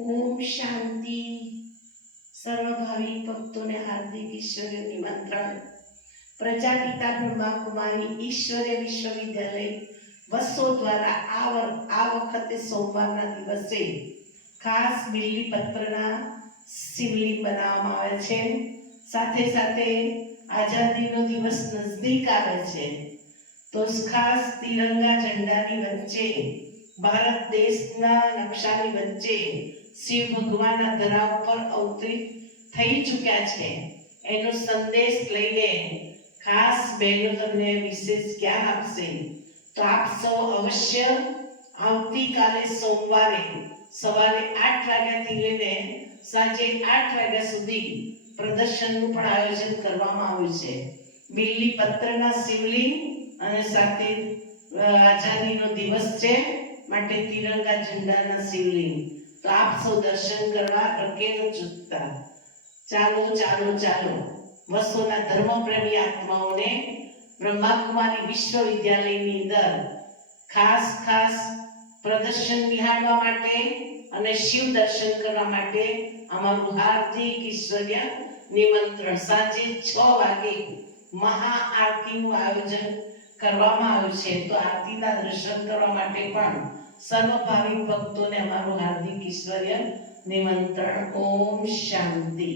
ओम शांति। सर्वभावी भक्तों ने हार्दिक ईश्वरीय निमंत्रण। प्रजापिता ब्रह्मा कुमारी ईश्वरीय विश्वविद्यालय वसो द्वारा आ वखते सोमवारना दिवसे खास बिल्ली पत्रना शिवलिंग बनावવામાં આવે છે। સાથે સાથે આઝાદીનો દિવસ નજદીક આવે છે તો ખાસ તિરંગા ઝંડાની વચ્ચે ભારત દેશના નકશાની વચ્ચે શિવ ભગવાનના ધરા ઉપર અવતરિત થઈ ચૂક્યા છે એનો સંદેશ લઈને ખાસ બહેનો તમને વિશેષ જ્ઞાન આપશે। તો આપ સૌ અવશ્ય આવતીકાલે સોમવારે સવારે 8 વાગ્યાથી લઈને સાંજે 8 વાગ્યા સુધી પ્રદર્શનનું પણ આયોજન કરવામાં આવ્યું છે। બિલ્લી પત્રના શિવલિંગ અને સાથે આઝાદીનો દિવસ છે માટે તિરંગા ઝંડાના શિવલિંગ। તો આપ સૌ દર્શન કરવા રકે ન ચૂકતા। ચાલો ચાલો ચાલો વસોના ધર્મપ્રેમી આત્માઓને બ્રહ્માકુમારી વિશ્વવિદ્યાલયની અંદર ખાસ પ્રદર્શન નિહાળવા માટે અને શિવ દર્શન કરવા માટે અમારું હાર્દિક ઈશ્વરીય નિમંત્રણ। સાંજે 6 વાગે મહાઆરતીનું આયોજન કરવામાં આવ્યું છે તો આરતીના દર્શન કરવા માટે પણ સર્વભાવિક ભક્તોને અમારું હાર્દિક ઈશ્વરીય નિમંત્રણ। ઓમ શાંતિ।